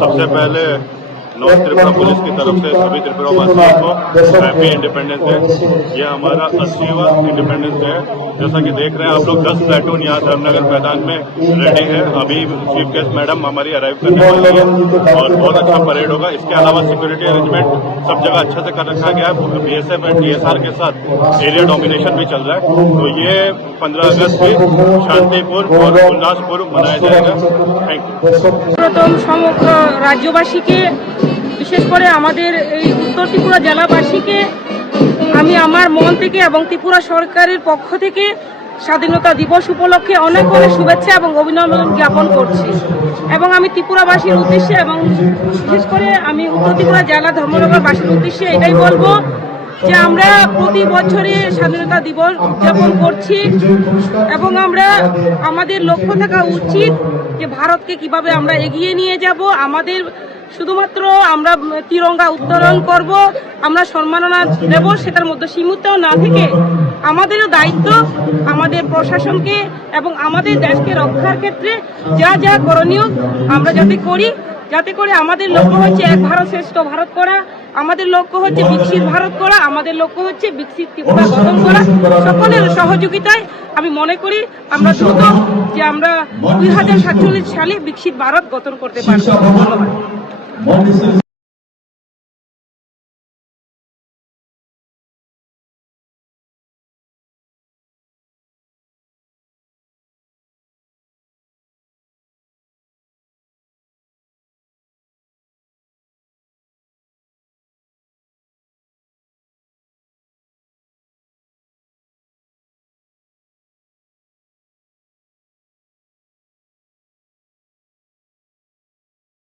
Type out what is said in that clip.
सबसे पहले north Tripura police की तरफ से सभी त्रिपुरा वासियों को हैप्पी इंडिपेंडेंस डे। ये हमारा 80वां इंडिपेंडेंस डे है। जैसा कि देख रहे हैं आप लोग 10 प्लेटून यहाँ धर्मनगर मैदान में रेडी है। अभी चीफ गेस्ट मैडम हमारी अराइव करने वाली है और बहुत अच्छा परेड होगा। इसके अलावा सिक्योरिटी अरेंजमेंट सब जगह अच्छे से कर रखा गया है। BSF एंड DSR के साथ एरिया डोमिनेशन भी चल रहा है। तो ये 15 अगस्त भी शांतिपूर्ण और उल्लासपूर्व मनाया जाएगा। Thank you. প্রথম সমগ্র রাজ্যবাসীকে বিশেষ করে আমাদের এই উত্তর ত্রিপুরা জেলাবাসীকে আমি আমার মন থেকে এবং ত্রিপুরা সরকারের পক্ষ থেকে স্বাধীনতা দিবস উপলক্ষে অনেক অনেক শুভেচ্ছা এবং অভিনন্দন জ্ঞাপন করছি। এবং আমি ত্রিপুরাবাসীর উদ্দেশ্যে এবং বিশেষ করে আমি উত্তর ত্রিপুরা জেলা ধর্মনগরবাসীর উদ্দেশ্যে এটাই বলবো যে আমরা প্রতি বছরে স্বাধীনতা দিবস উদযাপন করছি এবং আমরা আমাদের লক্ষ্য থাকা উচিত যে ভারতকে কিভাবে আমরা এগিয়ে নিয়ে যাব। আমাদের শুধুমাত্র আমরা তিরঙ্গা উত্তোলন করব, আমরা সম্মাননা দেব, সেটার মধ্যে সীমিত না থেকে আমাদেরও দায়িত্ব আমাদের প্রশাসনকে এবং আমাদের দেশকে রক্ষার ক্ষেত্রে যা যা করণীয় আমরা যাতে করে আমাদের লক্ষ্য হচ্ছে এক ভারত শ্রেষ্ঠ ভারত করা, আমাদের লক্ষ্য হচ্ছে বিকশিত ভারত করা, আমাদের লক্ষ্য হচ্ছে বিকশিত ত্রিপুরা গঠন করা। সকলের সহযোগিতায় আমি মনে করি আমরা দ্রুত যে আমরা 2047 সালে বিকশিত ভারত গঠন করতে পারব। ধন্যবাদ।